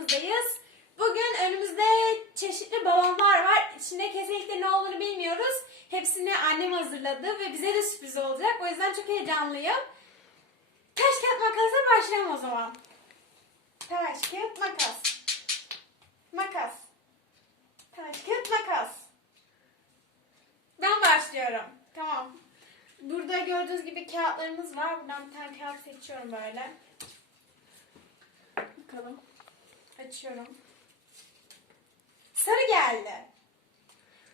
karşınızdayız. Bugün önümüzde çeşitli balonlar var. İçinde kesinlikle ne olduğunu bilmiyoruz. Hepsini annem hazırladı ve bize de sürpriz olacak. O yüzden çok heyecanlıyım. Taş kağıt makasla başlayalım o zaman. Taş kağıt makas. Makas. Taş kağıt makas. Ben başlıyorum. Tamam. Burada gördüğünüz gibi kağıtlarımız var. Buradan bir tane kağıt seçiyorum böyle. Bakalım. Açıyorum. Sarı geldi.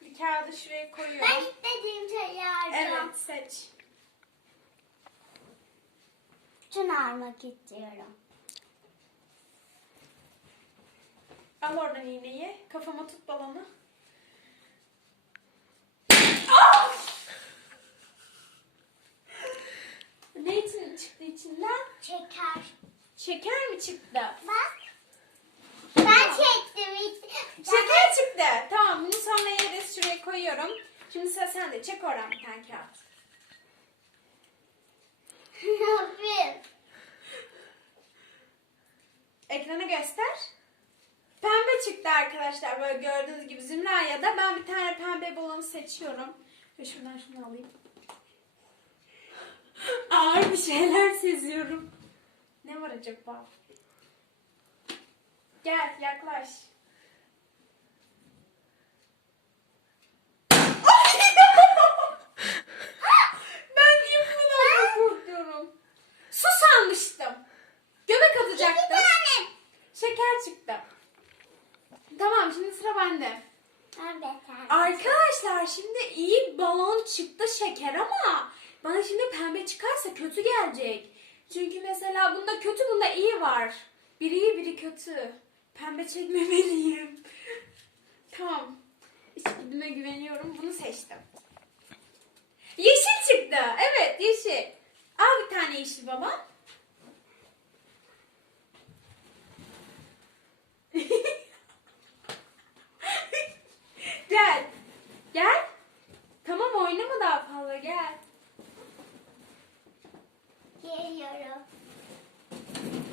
Bir kağıdı şuraya koyuyorum. Ben istediğim şeyi alacağım. Evet seç. Şunu almak istiyorum. Al oradan iğneyi. Kafama tut balonu. Ah! ne için çıktı içinden? Şeker. Şeker mi çıktı? Bak. Ben çektim. Şeker çıktı. Tamam bunu sonra yeriz. Şuraya koyuyorum. Şimdi sıra sende. Çek oradan bir tane kağıt. Ne yapayım? Ekrana göster. Pembe çıktı arkadaşlar. Böyle gördüğünüz gibi Zümra'ya da ben bir tane pembe balonu seçiyorum. Ve şuradan şunu alayım. Ağır bir şeyler seziyorum. Ne var acaba? Gel yaklaş. ben niye bu kadar çok korkuyorum? Su sanmıştım. Göbek atacaktım. Şeker çıktı. Tamam şimdi sıra bende. Arkadaşlar şimdi iyi balon çıktı şeker ama bana şimdi pembe çıkarsa kötü gelecek. Çünkü mesela bunda kötü bunda iyi var. Biri iyi biri kötü. Pembe çekmemeliyim. tamam. İçgüdüme güveniyorum. Bunu seçtim. Yeşil çıktı. Evet yeşil. Al bir tane yeşil balon. Gel. Gel. Tamam oynama daha fazla gel. Geliyorum.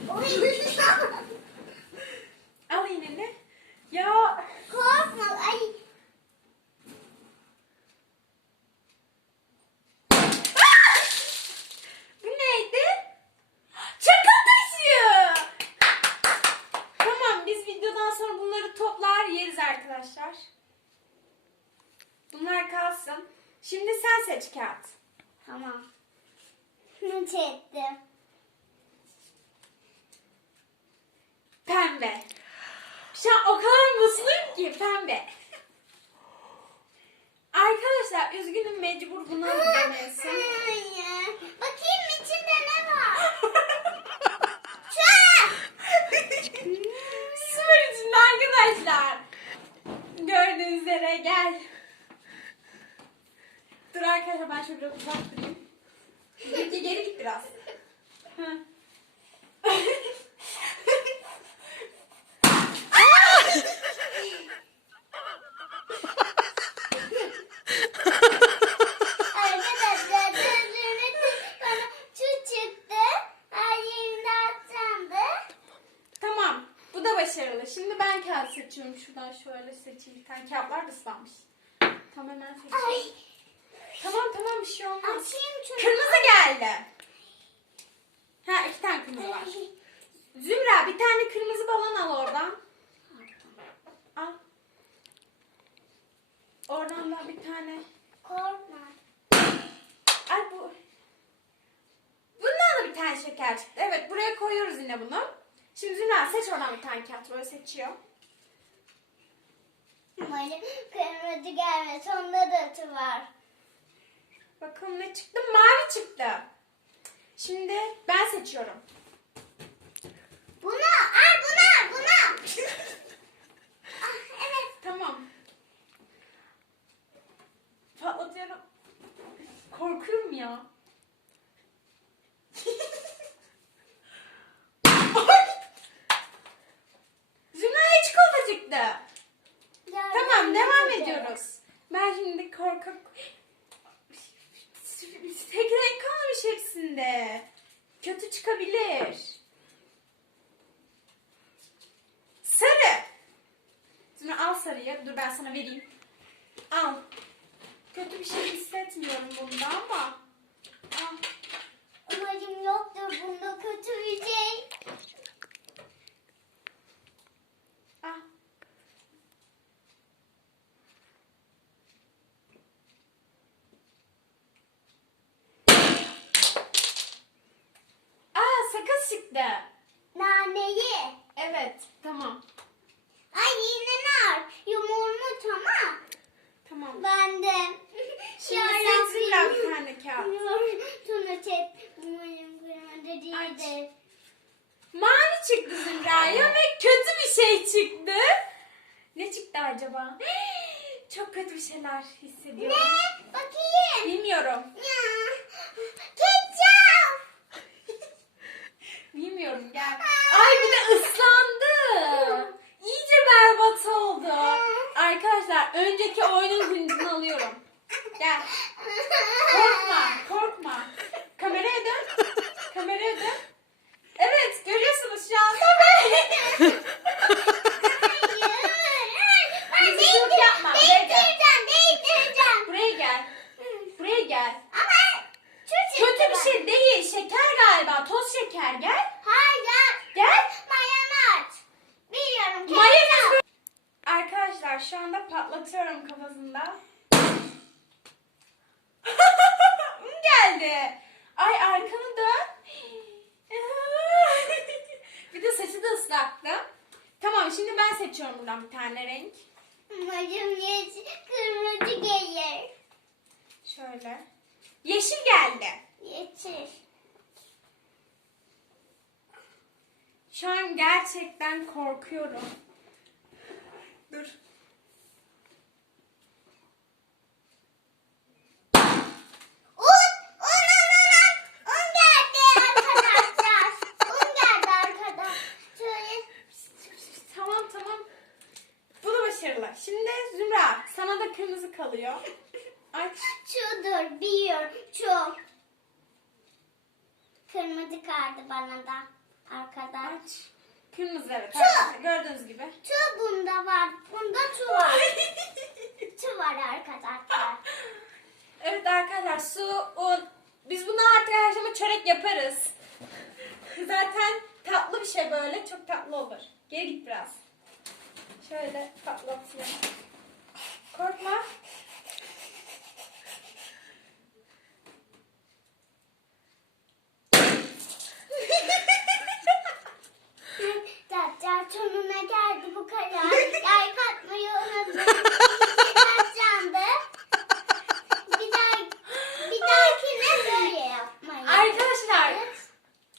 Oy. Ya Korkma. Ay. bu neydi? Çakıl taşı. Tamam biz videodan sonra bunları toplar yeriz arkadaşlar. Bunlar kalsın. Şimdi sen seç kağıt. Tamam. Şunu çektim. Pembe. Şu an o kadar mutluyum ki pembe. Arkadaşlar üzgünüm mecbur bunu. Hayır. Bakayım içinde ne var? Var içinde arkadaşlar. Gördüğünüz üzere gel. Dur arkadaşlar ben şöyle biraz uzak durayım. Geri git biraz. Hı. Arkadaşlar gözlüğünü bana şu çıktı. Her yerinde atsandı. tamam. Bu da başarılı. Şimdi ben kağıt seçiyorum. Şuradan şöyle seçeyim. Bir tane kağıtlar da ıslanmış. Tamam hemen seçeyim. Ay. Tamam tamam bir şey olmaz. Açayım şunu. Kırmızı geldi. Ha iki tane kırmızı var. Zümra bir tane kırmızı balon al oradan. Al. Oradan da bir tane. Korkma. Ay bu. Bundan da bir tane şeker çıktı. Evet buraya koyuyoruz yine bunu. Şimdi Zümra seç oradan bir tane kağıt. Böyle seçiyor. Umarım kırmızı gelmez. Onda da atı var. Bakalım ne çıktı? Mavi çıktı. Şimdi ben seçiyorum. Buna, ay buna, buna. ah, evet. Tamam. Patlatıyorum. Korkuyorum ya. Ay! Zümra'ya çikolata çıktı. Tamam devam ediyoruz. Ben şimdi korkak... Tek renk kalmış hepsinde. Kötü çıkabilir. Sarı. Sarıyı. Dur ben sana vereyim. Al. Kötü bir şey hissetmiyorum bunda ama. Al. Umarım yoktur bunda kötü bir şey. Al. Aa sakız çıktı. Naneyi. Evet tamam. Ay yine nar. Yumurmuş ama. Tamam. Ben de. Şimdi sen Zümra bir tane kağıt. Sonra çek. Umarım kırmızı değildir. Mavi çıktı Zümra'ya ve kötü bir şey çıktı. Ne çıktı acaba? Çok kötü bir şeyler Ne? hissediyorum. Bakayım. Bilmiyorum. Ketçap. Bilmiyorum gel. Ay bir de ıslandı. İyice berbat oldu. Arkadaşlar önceki oyunun hıncını alıyorum. Gel. Korkma, korkma. Kameraya dön. Kameraya dön. Evet, görüyorsunuz şu anda. Ben Hırsızlık yapma, buraya gel. değdireceğim, değdireceğim. Buraya gel. Buraya gel. Ama çok Kötü bir şey değil. Şeker galiba. Toz şeker. Gel. Hayır. Gel. Mayonez. Biliyorum. Mayonez. Patlatıyorum kafasında. Geldi. Ay arkanı dön. bir de saçı da ıslattı. Tamam şimdi ben seçiyorum buradan bir tane renk. Umarım yeşil, kırmızı gelir. Şöyle. Yeşil geldi. Yeşil. Şu an gerçekten korkuyorum. Dur. Un, un, un, un, un. Un geldi arkadaşlar. Un geldi arkadaşlar. Şöyle. Tamam tamam. Bu da başarılı. Şimdi Zümra sana da kırmızı kalıyor. Aç. Şudur, biliyorum. Şu. Kırmızı kaldı bana da. Arkadaş. Kırmızı evet. Arkadaşlar, Gördüğünüz gibi. Şu bunda var. Bunda şu var. Şu var arkadaşlar. evet arkadaşlar su, un. Biz bunu artık her zaman çörek yaparız. Zaten tatlı bir şey böyle. Çok tatlı olur. Geri git biraz. Şöyle patlatayım. Korkma. Arkadaşlar sonuna geldi bu kadar. Like atmayı unutmayın. Kaç yandı? Bir daha bir dahakine böyle yapmayın. Arkadaşlar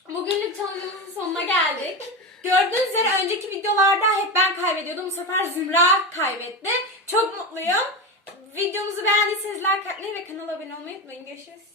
bugünlük challenge'ımızın sonuna geldik. Gördüğünüz üzere önceki videolarda hep ben kaybediyordum. Bu sefer Zümra kaybetti. Çok mutluyum. Videomuzu beğendiyseniz like atmayı ve kanala abone olmayı unutmayın. Görüşürüz.